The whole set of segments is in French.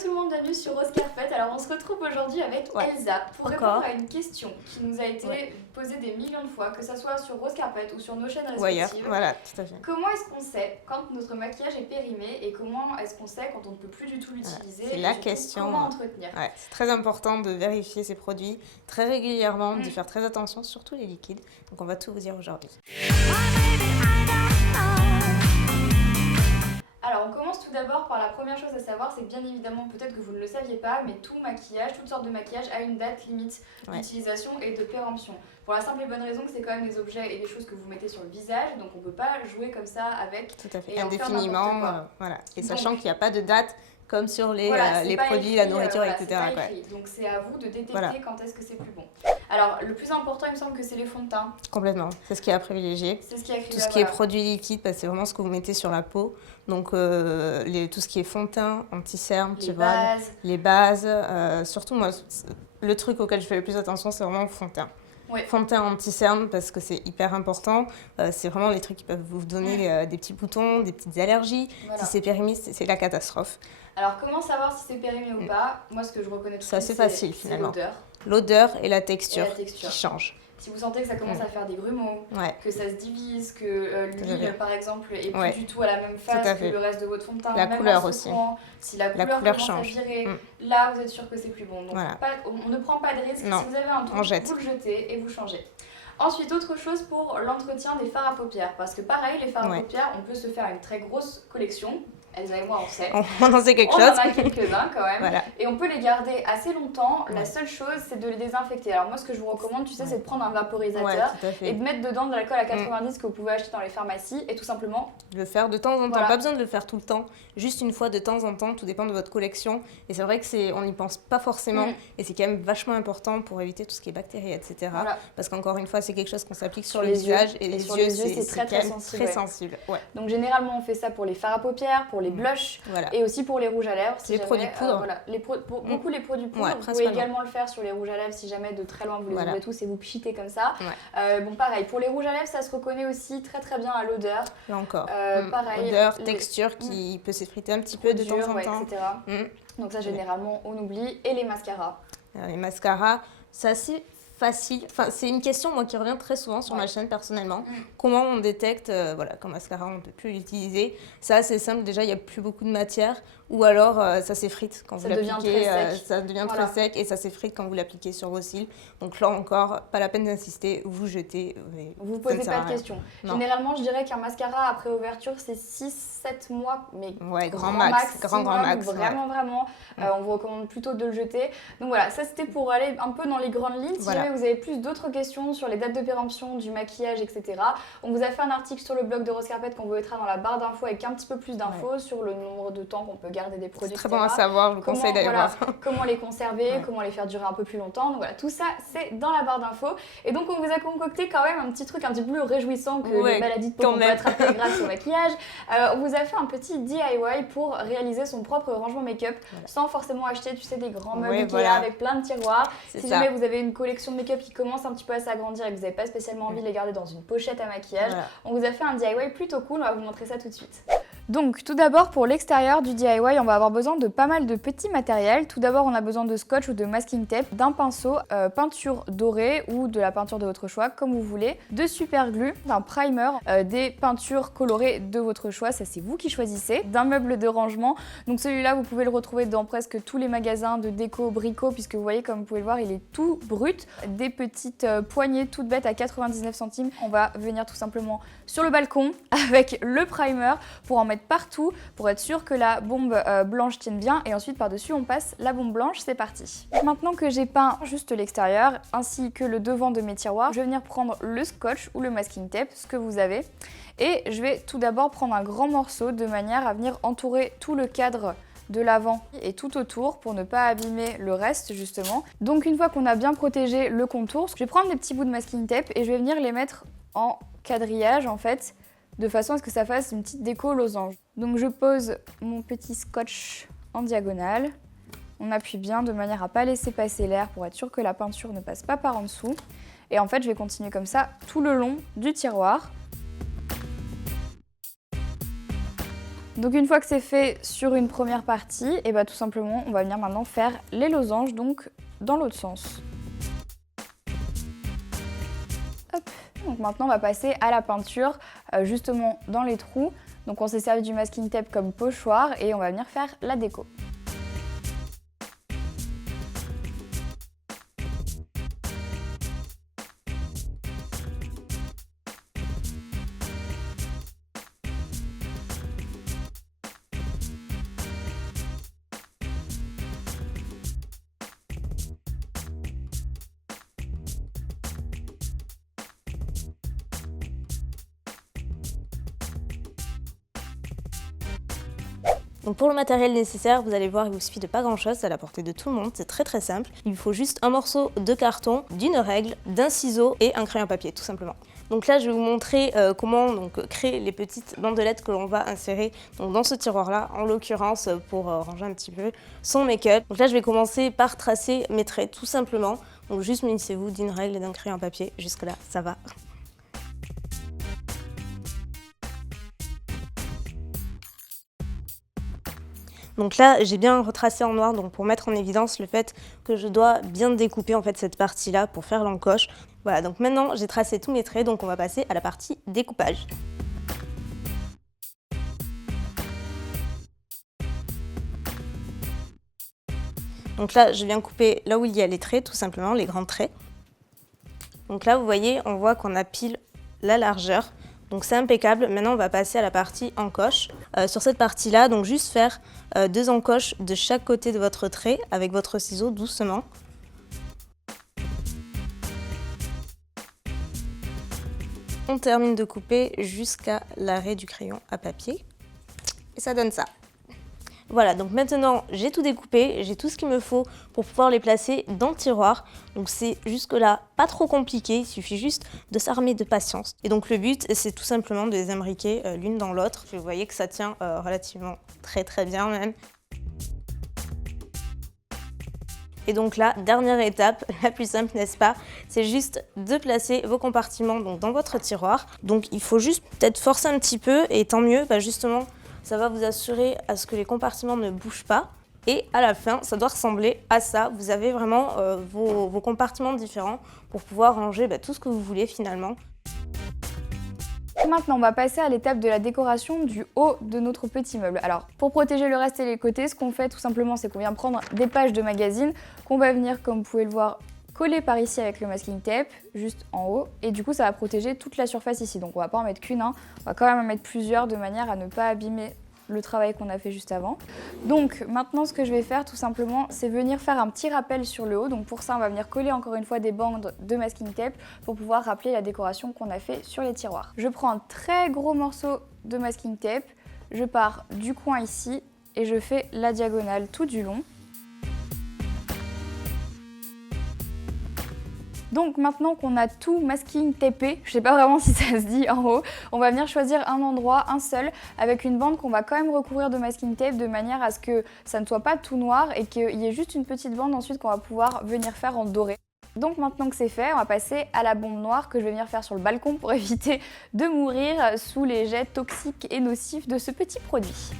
tout le monde, bienvenue sur Rose Carpet. Alors on se retrouve aujourd'hui avec Elsa pour répondre à une question qui nous a été posée des millions de fois, que ce soit sur Rose Carpet ou sur nos chaînes respectives. Voilà, tout à fait. Comment est-ce qu'on sait quand notre maquillage est périmé et comment est-ce qu'on sait quand on ne peut plus du tout l'utiliser? C'est la question. Comment entretenir? C'est très important de vérifier ces produits très régulièrement, de faire très attention, surtout les liquides. Donc on va tout vous dire aujourd'hui. Alors on commence tout d'abord par la première chose à savoir, c'est que bien évidemment, peut-être que vous ne le saviez pas, mais tout maquillage, toutes sortes de maquillage a une date limite d'utilisation et de péremption. Pour la simple et bonne raison que c'est quand même des objets et des choses que vous mettez sur le visage, donc on ne peut pas jouer comme ça avec. Tout à fait, indéfiniment, voilà. Et sachant qu'il n'y a pas de date comme sur les produits, écrit, la nourriture, etc. Donc c'est à vous de détecter quand est-ce que c'est plus bon. Alors le plus important, il me semble que c'est les fonds de teint. Complètement, c'est ce qui est à privilégier. C'est ce qui est écrit. Tout ce qui est produit liquide, c'est vraiment ce que vous mettez sur la peau. Donc tout ce qui est fond de teint, anti-cerne, les bases. Surtout moi, le truc auquel je fais le plus attention, c'est vraiment le fond de teint. Fond de teint anti-cerne parce que c'est hyper important. C'est vraiment les trucs qui peuvent vous donner des petits boutons, des petites allergies. Si c'est périmé, c'est la catastrophe. Alors comment savoir si c'est périmé ou pas? Moi ce que je reconnais tout de suite, c'est facile finalement. L'odeur. L'odeur et la texture qui changent. Si vous sentez que ça commence à faire des grumeaux, que ça se divise, que l'huile par exemple est plus du tout à la même phase que le reste de votre fond de teint, la couleur aussi. Si la couleur commence à virer, là vous êtes sûr que c'est plus bon. Donc on ne prend pas de risque. Si vous avez un truc, vous le jetez et vous changez. Ensuite, autre chose pour l'entretien des fards à paupières, parce que pareil, les fards à paupières, on peut se faire une très grosse collection. Elsa et moi, on sait. On en sait quelque chose. On en a quelques-uns quand même. Et on peut les garder assez longtemps. La seule chose, c'est de les désinfecter. Alors moi, ce que je vous recommande, tu sais, c'est de prendre un vaporisateur et de mettre dedans de l'alcool à 90 que vous pouvez acheter dans les pharmacies et tout simplement le faire de temps en temps. Pas besoin de le faire tout le temps. Juste une fois de temps en temps. Tout dépend de votre collection. Et c'est vrai que on n'y pense pas forcément. Et c'est quand même vachement important pour éviter tout ce qui est bactéries, etc. Parce qu'encore une fois, c'est quelque chose qu'on s'applique sur les visage et les yeux, c'est très sensible. Donc généralement, on fait ça pour les fards à paupières, pour les blushs et aussi pour les rouges à lèvres. Les produits poudre. Beaucoup les produits poudre. Vous pouvez également le faire sur les rouges à lèvres si jamais de très loin vous les ouvrez tous et vous pchitez comme ça. Bon pareil, pour les rouges à lèvres, ça se reconnaît aussi très très bien à l'odeur. Là encore. Pareil. Odeur, texture qui peut s'effriter un petit peu de temps en temps. Etc. Donc ça généralement on oublie. Et les mascaras. Les mascaras, c'est assez facile. Enfin, c'est une question moi qui revient très souvent sur ma chaîne personnellement. Comment on détecte qu'un mascara on ne peut plus l'utiliser? Ça c'est simple, déjà il n'y a plus beaucoup de matière ou alors ça s'effrite quand vous l'appliquez. Ça devient très sec et ça s'effrite quand vous l'appliquez sur vos cils. Donc là encore, pas la peine d'insister, vous jetez. Vous ne posez pas de questions. Généralement je dirais qu'un mascara après ouverture c'est 6-7 mois, mais grand max. Vraiment. On vous recommande plutôt de le jeter. Donc voilà, ça c'était pour aller un peu dans les grandes lignes. Si jamais vous avez plus d'autres questions sur les dates de péremption, du maquillage, etc. On vous a fait un article sur le blog de Rose Carpet qu'on vous mettra dans la barre d'infos avec un petit peu plus d'infos sur le nombre de temps qu'on peut garder des produits. C'est très bon à savoir, je vous conseille d'aller voir. Comment les conserver, comment les faire durer un peu plus longtemps. Donc voilà, tout ça c'est dans la barre d'infos. Et donc on vous a concocté quand même un petit truc un petit peu plus réjouissant que les maladies de peau qu'on peut attraper grâce au maquillage. On vous a fait un petit DIY pour réaliser son propre rangement make-up sans forcément acheter, tu sais, des grands meubles Ikea avec plein de tiroirs. Si jamais vous avez une collection de make-up qui commence un petit peu à s'agrandir et que vous n'avez pas spécialement envie de les garder dans une pochette à maquillage, on vous a fait un DIY plutôt cool, on va vous montrer ça tout de suite. Donc tout d'abord pour l'extérieur du DIY, on va avoir besoin de pas mal de petits matériels. Tout d'abord on a besoin de scotch ou de masking tape, d'un pinceau, peinture dorée ou de la peinture de votre choix comme vous voulez, de super glue, d'un primer, des peintures colorées de votre choix, ça c'est vous qui choisissez, d'un meuble de rangement. Donc celui-là vous pouvez le retrouver dans presque tous les magasins de déco brico puisque vous voyez comme vous pouvez le voir il est tout brut, des petites poignées toutes bêtes à 99 centimes. On va venir tout simplement sur le balcon avec le primer pour en mettre partout pour être sûr que la bombe blanche tienne bien et ensuite par-dessus on passe la bombe blanche, c'est parti. Maintenant que j'ai peint juste l'extérieur ainsi que le devant de mes tiroirs, je vais venir prendre le scotch ou le masking tape, ce que vous avez, et je vais tout d'abord prendre un grand morceau de manière à venir entourer tout le cadre de l'avant et tout autour pour ne pas abîmer le reste justement. Donc une fois qu'on a bien protégé le contour, je vais prendre des petits bouts de masking tape et je vais venir les mettre en quadrillage en fait, de façon à ce que ça fasse une petite déco losange. Donc je pose mon petit scotch en diagonale, on appuie bien de manière à ne pas laisser passer l'air pour être sûr que la peinture ne passe pas par en dessous. Et en fait je vais continuer comme ça tout le long du tiroir. Donc une fois que c'est fait sur une première partie, et bah tout simplement on va venir maintenant faire les losanges, donc dans l'autre sens. Hop. Donc maintenant on va passer à la peinture justement dans les trous. Donc on s'est servi du masking tape comme pochoir et on va venir faire la déco. Donc pour le matériel nécessaire, vous allez voir, il vous suffit de pas grand chose, c'est à la portée de tout le monde, c'est très très simple. Il vous faut juste un morceau de carton, d'une règle, d'un ciseau et un crayon à papier, tout simplement. Donc là, je vais vous montrer comment créer les petites bandelettes que l'on va insérer dans ce tiroir-là, en l'occurrence pour ranger un petit peu son make-up. Donc là, je vais commencer par tracer mes traits, tout simplement. Donc juste munissez-vous d'une règle et d'un crayon à papier, jusque-là, ça va. Donc là, j'ai bien retracé en noir pour mettre en évidence le fait que je dois bien découper en fait cette partie-là pour faire l'encoche. Voilà, donc maintenant j'ai tracé tous mes traits, donc on va passer à la partie découpage. Donc là, je viens couper là où il y a les traits, tout simplement, les grands traits. Donc là, vous voyez, on voit qu'on a pile la largeur. Donc c'est impeccable. Maintenant, on va passer à la partie encoche. Sur cette partie-là, donc juste faire 2 encoches de chaque côté de votre trait avec votre ciseau doucement. On termine de couper jusqu'à l'arrêt du crayon à papier. Et ça donne ça. Voilà, donc maintenant j'ai tout découpé, j'ai tout ce qu'il me faut pour pouvoir les placer dans le tiroir. Donc c'est jusque-là pas trop compliqué, il suffit juste de s'armer de patience. Et donc le but, c'est tout simplement de les imbriquer l'une dans l'autre. Vous voyez que ça tient relativement très bien même. Et donc là, dernière étape, la plus simple, n'est-ce pas? C'est juste de placer vos compartiments dans votre tiroir. Donc il faut juste peut-être forcer un petit peu et tant mieux, justement, ça va vous assurer à ce que les compartiments ne bougent pas. Et à la fin, ça doit ressembler à ça. Vous avez vraiment vos compartiments différents pour pouvoir ranger tout ce que vous voulez finalement. Maintenant, on va passer à l'étape de la décoration du haut de notre petit meuble. Alors, pour protéger le reste et les côtés, ce qu'on fait tout simplement, c'est qu'on vient prendre des pages de magazine qu'on va venir, comme vous pouvez le voir, coller par ici avec le masking tape, juste en haut. Et du coup, ça va protéger toute la surface ici. Donc, on va pas en mettre qu'une, on va quand même en mettre plusieurs de manière à ne pas abîmer le travail qu'on a fait juste avant. Donc maintenant ce que je vais faire tout simplement c'est venir faire un petit rappel sur le haut. Donc pour ça on va venir coller encore une fois des bandes de masking tape pour pouvoir rappeler la décoration qu'on a fait sur les tiroirs. Je prends un très gros morceau de masking tape, je pars du coin ici et je fais la diagonale tout du long. Donc maintenant qu'on a tout masking tapé, je sais pas vraiment si ça se dit en haut, on va venir choisir un endroit, un seul, avec une bande qu'on va quand même recouvrir de masking tape de manière à ce que ça ne soit pas tout noir et qu'il y ait juste une petite bande ensuite qu'on va pouvoir venir faire en doré. Donc maintenant que c'est fait, on va passer à la bombe noire que je vais venir faire sur le balcon pour éviter de mourir sous les jets toxiques et nocifs de ce petit produit.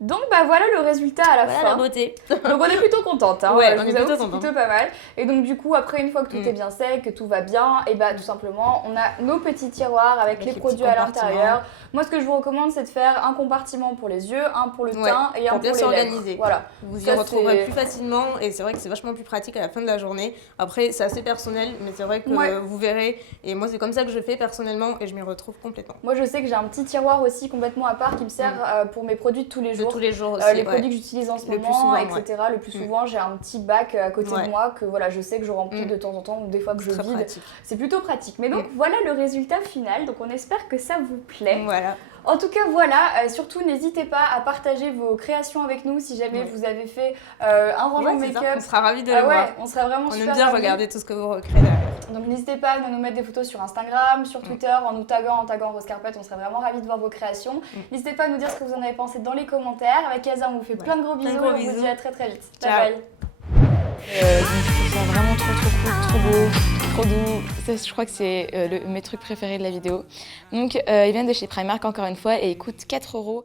Donc voilà le résultat à la fin. La beauté. Donc on est plutôt contente, Ouais, je vous avoue que c'est plutôt pas mal. Et donc du coup après une fois que tout est bien sec, que tout va bien, et tout simplement on a nos petits tiroirs avec les produits à l'intérieur. Moi ce que je vous recommande c'est de faire un compartiment pour les yeux, un pour le teint et un pour les lèvres. Voilà. Vous y retrouverez plus facilement et c'est vrai que c'est vachement plus pratique à la fin de la journée. Après c'est assez personnel mais c'est vrai que vous verrez et moi c'est comme ça que je fais personnellement et je m'y retrouve complètement. Moi je sais que j'ai un petit tiroir aussi complètement à part qui me sert pour mes produits de tous les jours. Aussi, les produits que j'utilise en ce moment, etc. Le plus souvent, j'ai un petit bac à côté de moi que voilà, je sais que je remplis de temps en temps ou des fois que je vide. C'est plutôt pratique. Mais donc voilà le résultat final. Donc on espère que ça vous plaît. Voilà. En tout cas, voilà, surtout n'hésitez pas à partager vos créations avec nous si jamais vous avez fait un rangement make-up. On sera ravis de le voir. On serait vraiment super On aime bien regarder tout ce que vous recréez derrière. Donc n'hésitez pas à nous mettre des photos sur Instagram, sur Twitter, en taguant Rose Carpet, on serait vraiment ravis de voir vos créations. N'hésitez pas à nous dire ce que vous en avez pensé dans les commentaires. Avec Asa, on vous fait plein de gros bisous et on vous dit à très très vite. Ciao. Bye bye. Donc je trouve ça vraiment trop cool, trop beau, trop doux. Ça, je crois que c'est mes trucs préférés de la vidéo. Donc ils viennent de chez Primark encore une fois et ils coûtent 4 €.